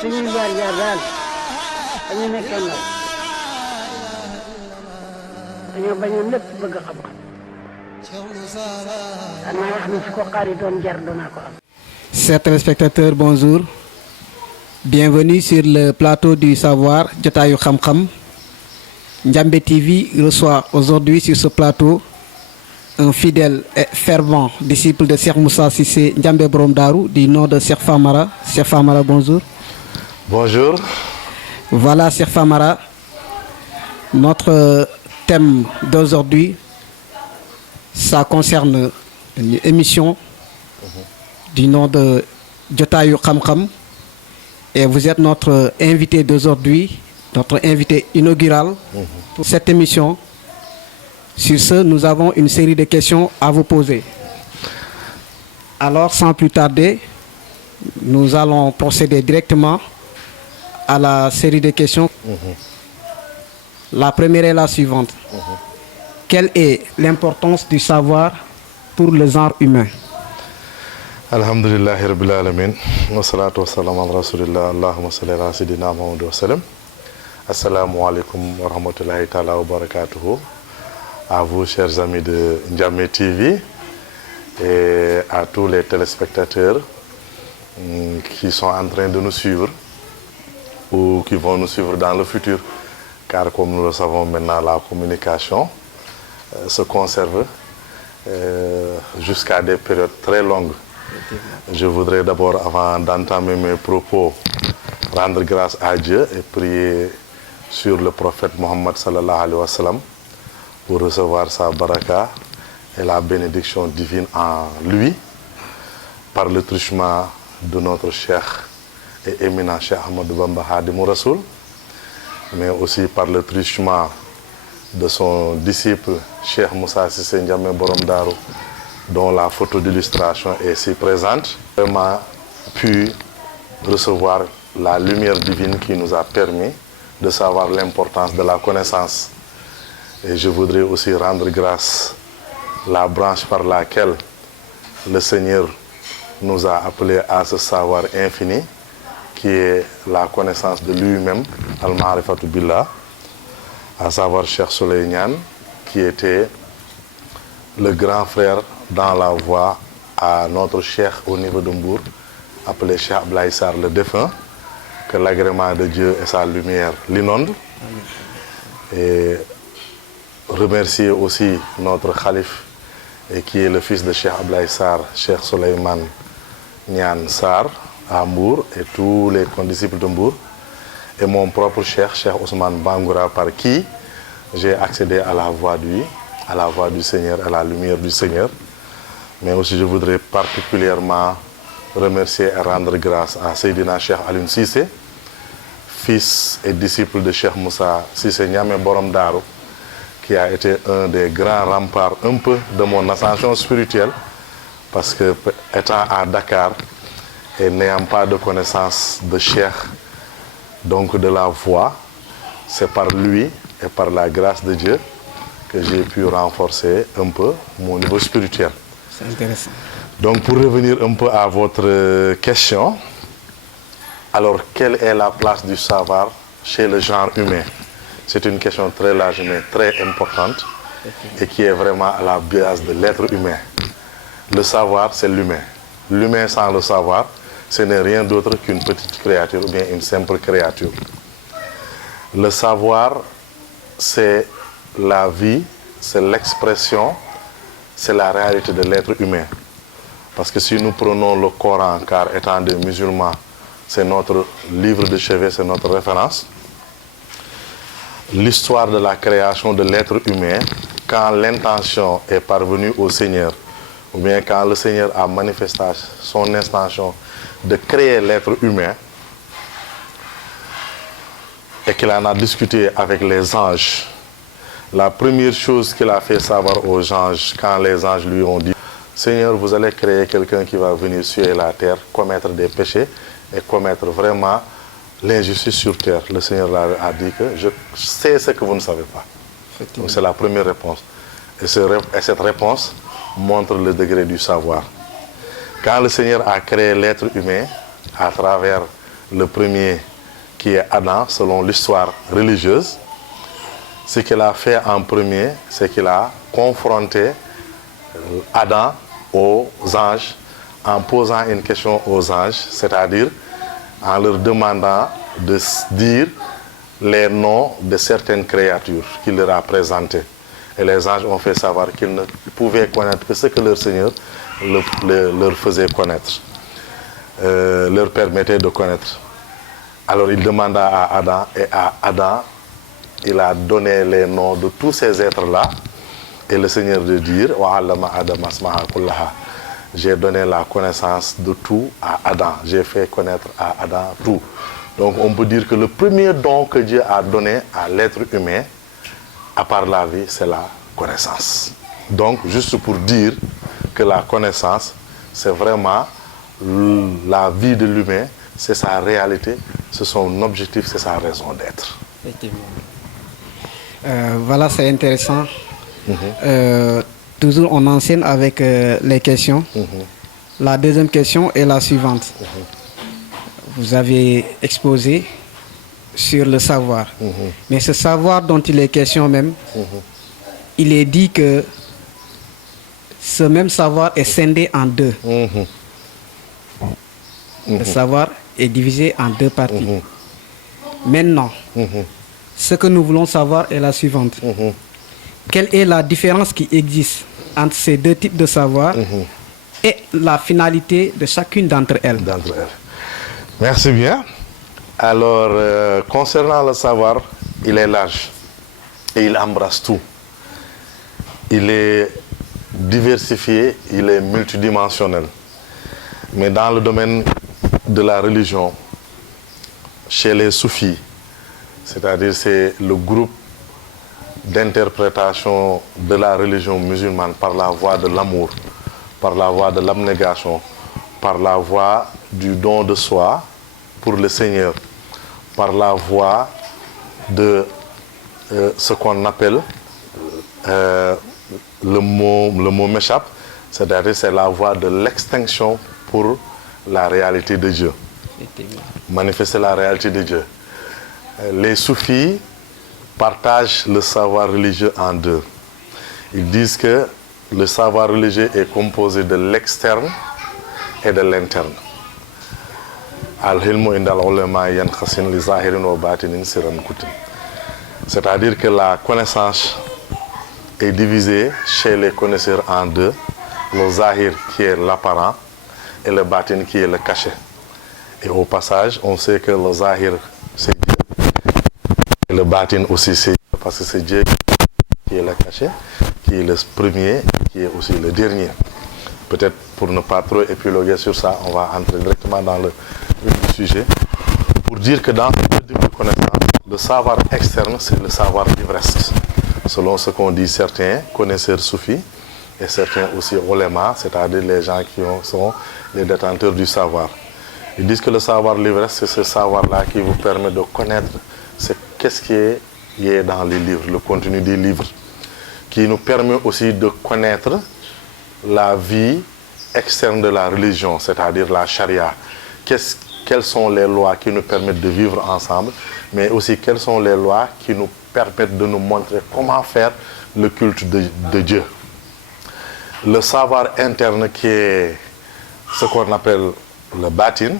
suñuy jaar-jaar daal dañu nekkee ndaw dañoo bañoon lépp bëgg xam-xam danaa wax ne su ko xaari doon jar danaa ko am. Chers téléspectateurs, bonjour. Bienvenue sur le plateau du savoir Jotaayu Xam-Xam. Ndiambé TV reçoit aujourd'hui sur ce plateau un fidèle et fervent disciple de Cheikh Moussa Cissé Ndiambé Borom Darou du nom de Cheikh Famara. Cheikh Famara, bonjour. Bonjour. Voilà Cheikh Famara, notre thème d'aujourd'hui, ça concerne une émission du nom de Jotaayu Xam-Xam et vous êtes notre invité d'aujourd'hui, notre invité inaugural pour cette émission. Sur ce, nous avons une série de questions à vous poser. Alors, sans plus tarder, nous allons procéder directement à la série de questions. La première est la suivante. Quelle est l'importance du savoir pour le genre humain? Alhamdulillahi rabbil alamin wa salatu wa salam ala rasulillah allahumma salli ala sayyidina Muhammad wa sallam. Assalamu alaikum wa rahmatullahi ta'ala wa barakatuhu. À vous, chers amis de Ndiambé TV, et à tous les téléspectateurs qui sont en train de nous suivre ou qui vont nous suivre dans le futur, car comme nous le savons maintenant, la communication se conserve jusqu'à des périodes très longues. Je voudrais d'abord, avant d'entamer mes propos, rendre grâce à Dieu et prier sur le prophète Mohammed sallallahu alayhi wa sallam pour recevoir sa baraka et la bénédiction divine en lui par le truchement de notre cheikh et éminent cheikh Ahmadou Bamba Khadimou Rassoul, mais aussi par le truchement de son disciple cheikh Moussa Cissé Ndiambé Borom Darou, dont la photo d'illustration est si présente, vraiment pu recevoir la lumière divine qui nous a permis de savoir l'importance de la connaissance. Et je voudrais aussi rendre grâce la branche par laquelle le Seigneur nous a appelés à ce savoir infini, qui est la connaissance de lui-même, Al-Ma'rifatu Billah, à savoir Cheikh Souley Niane, qui était le grand frère dans la voie à notre cheikh au niveau de Mbour, appelé Cheikh Ablaye Sarr le défunt, que l'agrément de Dieu et sa lumière l'inondent. Et remercier aussi notre khalife, et qui est le fils de Cheikh Ablaye Sarr, Cheikh Souleymane Niane Sarr, à Mbour, et tous les condisciples de Mbour, et mon propre cheikh, Cheikh Ousmane Bangoura, par qui j'ai accédé à la voie du Seigneur, à la lumière du Seigneur. Mais aussi je voudrais particulièrement remercier et rendre grâce à Seydina Cheikh Alioune Cissé, fils et disciple de Cheikh Moussa Cissé Ndiambé Borom Darou, qui a été un des grands remparts un peu de mon ascension spirituelle, parce que étant à Dakar et n'ayant pas de connaissance de Cheikh, donc de la voie, c'est par lui et par la grâce de Dieu que j'ai pu renforcer un peu mon niveau spirituel. C'est intéressant. Donc pour revenir un peu à votre question, alors quelle est la place du savoir chez le genre humain? C'est une question très large mais très importante et qui est vraiment à la base de l'être humain. Le savoir, c'est l'humain. L'humain sans le savoir, ce n'est rien d'autre qu'une petite créature ou bien une simple créature. Le savoir, c'est la vie, c'est l'expression, c'est la réalité de l'être humain. Parce que si nous prenons le Coran, car étant des musulmans, c'est notre livre de chevet, c'est notre référence, l'histoire de la création de l'être humain, quand l'intention est parvenue au Seigneur, ou bien quand le Seigneur a manifesté son intention de créer l'être humain, et qu'il en a discuté avec les anges, la première chose qu'il a fait savoir aux anges, quand les anges lui ont dit, Seigneur, vous allez créer quelqu'un qui va venir sur la terre, commettre des péchés et commettre vraiment l'injustice sur terre. Le Seigneur a dit que je sais ce que vous ne savez pas. Donc c'est la première réponse. Et cette réponse montre le degré du savoir. Quand le Seigneur a créé l'être humain à travers le premier qui est Adam selon l'histoire religieuse. Ce qu'il a fait en premier, c'est qu'il a confronté Adam aux anges en posant une question aux anges, c'est-à-dire en leur demandant de dire les noms de certaines créatures qu'il leur a présentées. Et les anges ont fait savoir qu'ils ne pouvaient connaître que ce que leur Seigneur leur faisait connaître, leur permettait de connaître. Alors il demanda à Adam, et à Adam, il a donné les noms de tous ces êtres-là, et le Seigneur de dire, j'ai donné la connaissance de tout à Adam, j'ai fait connaître à Adam tout. Donc on peut dire que le premier don que Dieu a donné à l'être humain, à part la vie, c'est la connaissance. Donc juste pour dire que la connaissance, c'est vraiment la vie de l'humain, c'est sa réalité, c'est son objectif, c'est sa raison d'être. Voilà, c'est intéressant. Toujours on enseigne avec les questions. La deuxième question est la suivante. Vous avez exposé sur le savoir. Mais ce savoir dont il est question même, il est dit que ce même savoir est scindé en deux. Le savoir est divisé en deux parties. Maintenant, ce que nous voulons savoir est la suivante. Quelle est la différence qui existe entre ces deux types de savoir et la finalité de chacune d'entre elles? Merci bien. Alors, concernant le savoir, il est large et il embrasse tout. Il est diversifié, il est multidimensionnel. Mais dans le domaine de la religion, chez les soufis, c'est-à-dire c'est le groupe d'interprétation de la religion musulmane par la voie de l'amour, par la voie de l'abnégation, par la voie du don de soi pour le Seigneur, par la voie de ce qu'on appelle, le mot m'échappe, c'est-à-dire c'est la voie de l'extinction pour la réalité de Dieu. Manifester la réalité de Dieu. Les soufis partagent le savoir religieux en deux. Ils disent que le savoir religieux est composé de l'externe et de l'interne. C'est-à-dire que la connaissance est divisée chez les connaisseurs en deux. Le zahir qui est l'apparent et le batin qui est le caché. Et au passage, on sait que le zahir c'est Dieu. Et le batin aussi c'est Dieu, parce que c'est Dieu qui est le caché, qui est le premier, qui est aussi le dernier. Peut-être pour ne pas trop épiloguer sur ça, on va entrer directement dans le sujet. Pour dire que dans ce type de connaissance, le savoir externe, c'est le savoir livresque. Selon ce qu'ont dit certains connaisseurs soufis, et certains aussi ulama, c'est-à-dire les gens qui sont les détenteurs du savoir. Ils disent que le savoir livresque, c'est ce savoir-là qui vous permet de connaître qu'est-ce qui est dans les livres, le contenu des livres, qui nous permet aussi de connaître la vie externe de la religion, c'est-à-dire la charia. Quelles sont les lois qui nous permettent de vivre ensemble, mais aussi quelles sont les lois qui nous permettent de nous montrer comment faire le culte de Dieu. Le savoir interne qui est ce qu'on appelle le batin,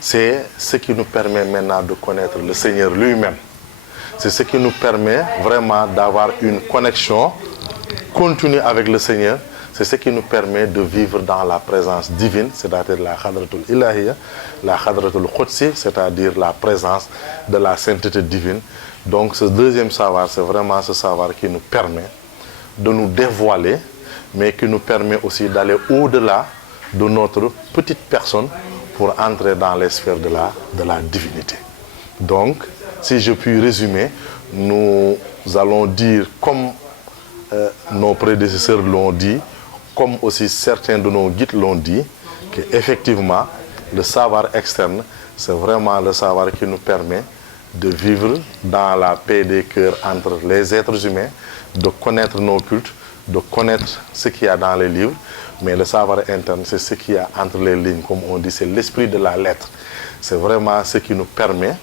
c'est ce qui nous permet maintenant de connaître le Seigneur lui-même. C'est ce qui nous permet vraiment d'avoir une connexion continue avec le Seigneur. C'est ce qui nous permet de vivre dans la présence divine, c'est-à-dire la Khadratul Ilahiyya, la Khadratul Qudsi, c'est-à-dire la présence de la sainteté divine. Donc ce deuxième savoir, c'est vraiment ce savoir qui nous permet de nous dévoiler, mais qui nous permet aussi d'aller au-delà de notre petite personne pour entrer dans les sphères de la divinité. Donc, si je puis résumer, nous allons dire, comme nos prédécesseurs l'ont dit, comme aussi certains de nos guides l'ont dit, qu'effectivement, le savoir externe, c'est vraiment le savoir qui nous permet de vivre dans la paix des cœurs entre les êtres humains, de connaître nos cultes, de connaître ce qu'il y a dans les livres, mais le savoir interne, c'est ce qu'il y a entre les lignes, comme on dit, c'est l'esprit de la lettre. c'est vraiment ce qui nous permet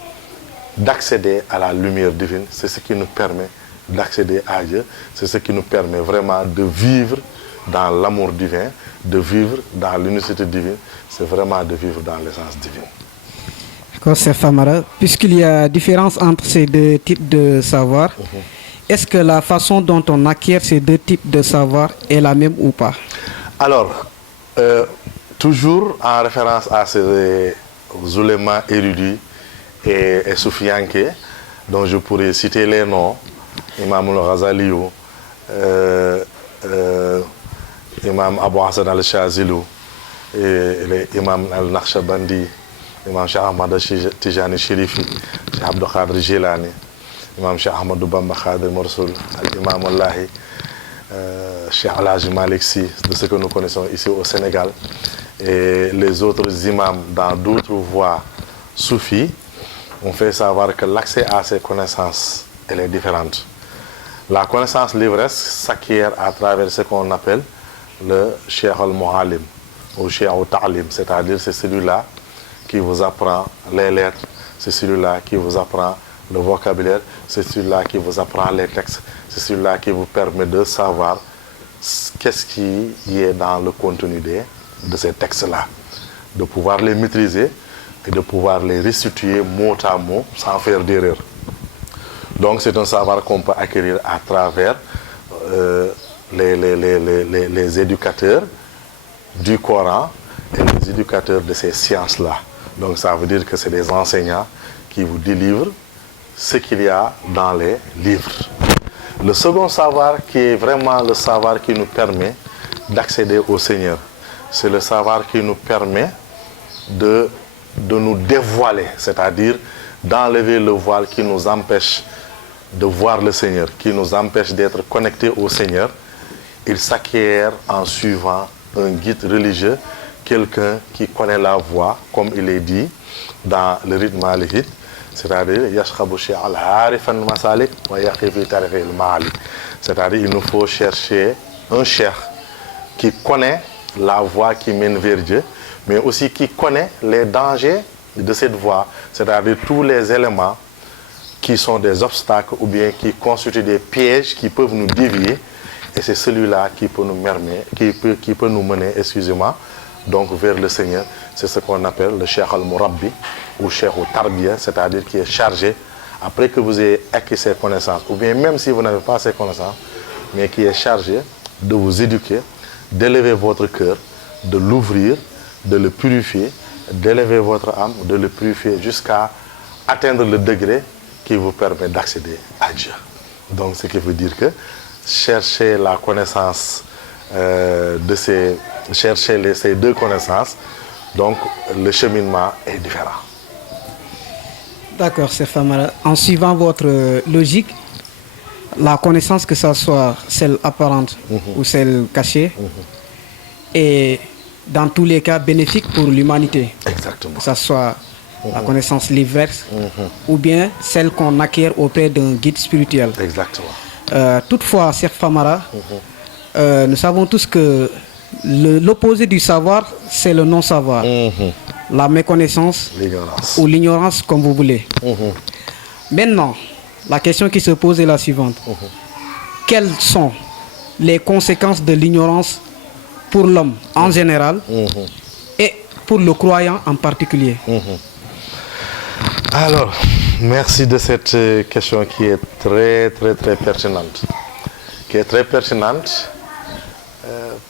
d'accéder à la lumière divine, c'est ce qui nous permet d'accéder à Dieu, c'est ce qui nous permet vraiment de vivre dans l'amour divin, de vivre dans l'unicité divine, c'est vraiment de vivre dans l'essence divine. D'accord, c'est Famara. Puisqu'il y a différence entre ces deux types de savoir, est-ce que la façon dont on acquiert ces deux types de savoir est la même ou pas? Alors, toujours en référence à ces oulémas érudits et soufianké, dont je pourrais citer les noms, Imam al-Ghazali, Imam Abu Hassan al-Shazili, Imam al-Naqshbandi, Imam Cheikh Ahmad Tijani Sherifi, Cheikh Abdou Khadir Jilani, Imam Cheikh Ahmadou Bamba Khadir Morsoul, Imam Allahi, Cheikh Alhaji Malik Sy, de ce que nous connaissons ici au Sénégal, et les autres imams dans d'autres voies soufis, on fait savoir que l'accès à ces connaissances, elle est différente. La connaissance livresque s'acquiert à travers ce qu'on appelle le Cheikh al-Mu'allim ou Cheikh al-Ta'lim, c'est-à-dire c'est celui-là qui vous apprend les lettres, c'est celui-là qui vous apprend le vocabulaire, c'est celui-là qui vous apprend les textes, c'est celui-là qui vous permet de savoir qu'est-ce qui est dans le contenu de ces textes-là, de pouvoir les maîtriser et de pouvoir les restituer mot à mot sans faire d'erreur. Donc c'est un savoir qu'on peut acquérir à travers les éducateurs du Coran et les éducateurs de ces sciences-là. Donc ça veut dire que c'est des enseignants qui vous délivrent ce qu'il y a dans les livres. Le second savoir qui est vraiment le savoir qui nous permet d'accéder au Seigneur, c'est le savoir qui nous permet de nous dévoiler, c'est-à-dire d'enlever le voile qui nous empêche de voir le Seigneur, qui nous empêche d'être connectés au Seigneur. Il s'acquiert en suivant un guide religieux, quelqu'un qui connaît la voie, comme il est dit dans le rite malikite, c'est-à-dire c'est-à-dire il nous faut chercher un cheikh qui connaît la voie qui mène vers Dieu, mais aussi qui connaît les dangers de cette voie, c'est-à-dire tous les éléments qui sont des obstacles ou bien qui constituent des pièges qui peuvent nous dévier, et c'est celui-là qui peut nous mener, excusez-moi, donc vers le Seigneur. C'est ce qu'on appelle le Cheikh al-Murabbi ou Cheikh al-Tarbiya, c'est-à-dire qui est chargé, après que vous ayez acquis ces connaissances, ou bien même si vous n'avez pas ces connaissances, mais qui est chargé de vous éduquer, d'élever votre cœur, de l'ouvrir, de le purifier, d'élever votre âme, de le purifier jusqu'à atteindre le degré qui vous permet d'accéder à Dieu. Donc ce qui veut dire que chercher la connaissance ces deux connaissances, donc le cheminement est différent. D'accord, c'est Famara. En suivant votre logique, la connaissance, que ce soit celle apparente ou celle cachée, est dans tous les cas bénéfique pour l'humanité. Exactement. Que ce soit la connaissance livresque ou bien celle qu'on acquiert auprès d'un guide spirituel. Exactement. Toutefois, Cheikh Famara, nous savons tous que l'opposé du savoir, c'est le non-savoir. La méconnaissance ou l'ignorance, comme vous voulez. Maintenant, la question qui se pose est la suivante. Quelles sont les conséquences de l'ignorance pour l'homme en général et pour le croyant en particulier? Alors, merci de cette question qui est très pertinente. Qui est très pertinente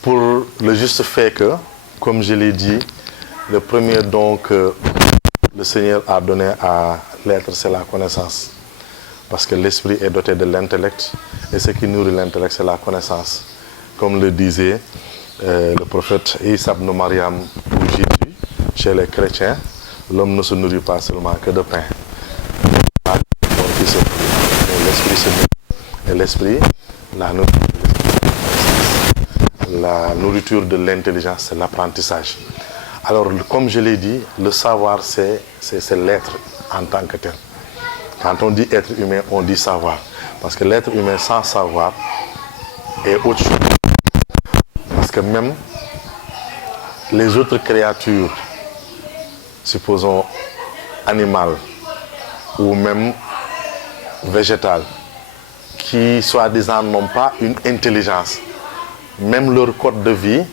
pour le juste fait que, comme je l'ai dit, le premier don que le Seigneur a donné à l'être, c'est la connaissance. Parce que l'esprit est doté de l'intellect, et ce qui nourrit l'intellect, c'est la connaissance. Comme le disait le prophète Isa ibn Maryam ou Jésus, chez les chrétiens, l'homme ne se nourrit pas seulement que de pain. L'esprit se nourrit. Et l'esprit, la nourriture de l'intelligence, c'est l'apprentissage. Alors, comme je l'ai dit, le savoir, c'est l'être en tant que tel. Quand on dit être humain, on dit savoir. Parce que l'être humain sans savoir est autre chose. Parce que même les autres créatures, supposons animal ou même végétal qui, soi-disant, n'ont pas une intelligence, même leur code de vie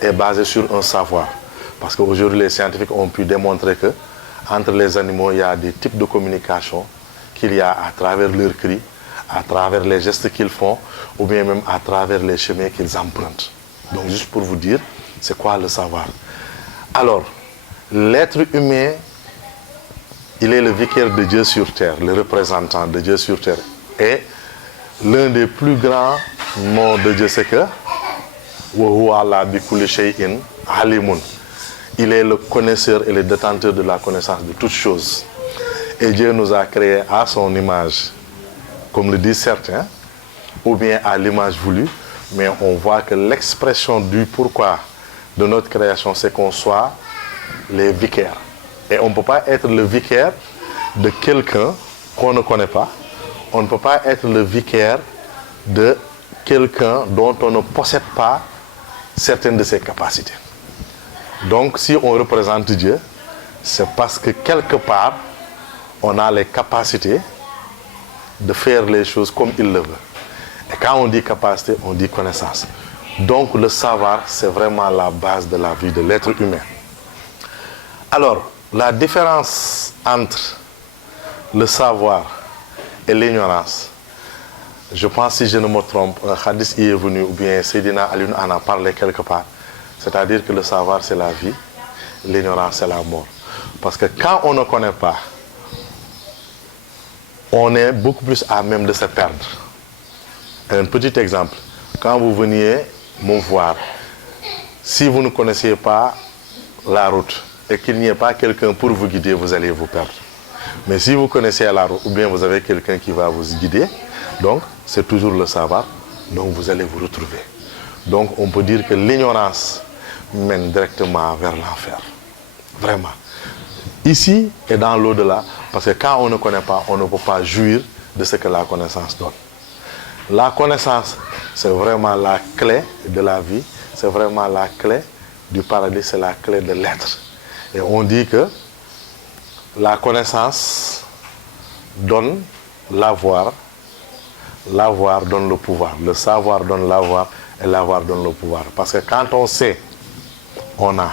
est basé sur un savoir. Parce qu'aujourd'hui, les scientifiques ont pu démontrer que entre les animaux, il y a des types de communication qu'il y a à travers leurs cris, à travers les gestes qu'ils font, ou bien même à travers les chemins qu'ils empruntent. Donc, juste pour vous dire, c'est quoi le savoir? Alors, l'être humain, il est le vicaire de Dieu sur terre, le représentant de Dieu sur terre. Et l'un des plus grands mots de Dieu, c'est que il est le connaisseur et le détenteur de la connaissance de toutes choses. Et Dieu nous a créés à son image, comme le disent certains, ou bien à l'image voulue, mais on voit que l'expression du pourquoi de notre création, c'est qu'on soit les vicaires. Et on ne peut pas être le vicaire de quelqu'un qu'on ne connaît pas. On ne peut pas être le vicaire de quelqu'un dont on ne possède pas certaines de ses capacités. Donc, si on représente Dieu, c'est parce que quelque part, on a les capacités de faire les choses comme il le veut. Et quand on dit capacité, on dit connaissance. Donc, le savoir, c'est vraiment la base de la vie de l'être humain. Alors, la différence entre le savoir et l'ignorance, je pense, si je ne me trompe, un hadith y est venu, ou bien Sayyidina Ali en a parlé quelque part. C'est-à-dire que le savoir, c'est la vie, l'ignorance, c'est la mort. Parce que quand on ne connaît pas, on est beaucoup plus à même de se perdre. Un petit exemple, quand vous veniez me voir, si vous ne connaissiez pas la route et qu'il n'y ait pas quelqu'un pour vous guider, vous allez vous perdre. Mais si vous connaissez la route, ou bien vous avez quelqu'un qui va vous guider, donc c'est toujours le savoir, donc vous allez vous retrouver. Donc on peut dire que l'ignorance mène directement vers l'enfer. Vraiment. Ici et dans l'au-delà, parce que quand on ne connaît pas, on ne peut pas jouir de ce que la connaissance donne. La connaissance, c'est vraiment la clé de la vie, c'est vraiment la clé du paradis, c'est la clé de l'être. Et on dit que la connaissance donne l'avoir donne le pouvoir, le savoir donne l'avoir et l'avoir donne le pouvoir. Parce que quand on sait, on a.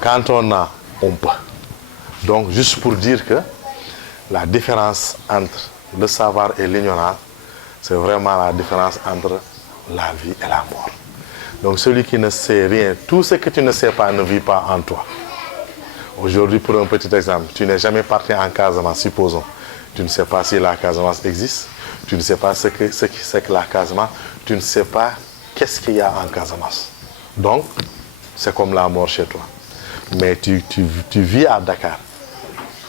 Quand on a, on peut. Donc, juste pour dire que la différence entre le savoir et l'ignorance, c'est vraiment la différence entre la vie et la mort. Donc, celui qui ne sait rien, tout ce que tu ne sais pas ne vit pas en toi. Aujourd'hui, pour un petit exemple, tu n'es jamais parti en Casamance, supposons. Tu ne sais pas si la Casamance existe, tu ne sais pas ce que c'est que la Casamance, tu ne sais pas qu'est-ce qu'il y a en Casamance. Donc, c'est comme la mort chez toi. Mais tu vis à Dakar.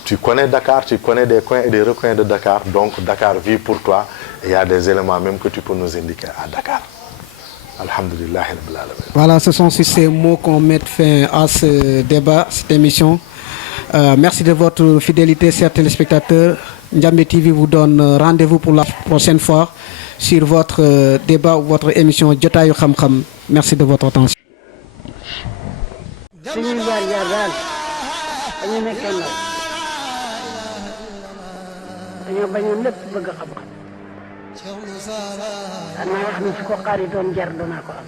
Tu connais Dakar, tu connais des coins et des recoins de Dakar. Donc, Dakar vit pour toi. Et il y a des éléments même que tu peux nous indiquer à Dakar. Alhamdulillah. Voilà, ce sont sur ces mots qu'on met fin à ce débat, cette émission. Merci de votre fidélité, chers téléspectateurs. Ndiamé TV vous donne rendez-vous pour la prochaine fois sur votre débat ou votre émission Jotaayu Xam-Xam. Merci de votre attention. suñuy jaar-jaar daal dañu nekkee ndaw dañoo bañoon lépp bëgg xam-xam. xanaa wax ni su ko xaaritoon jar danaa ko am.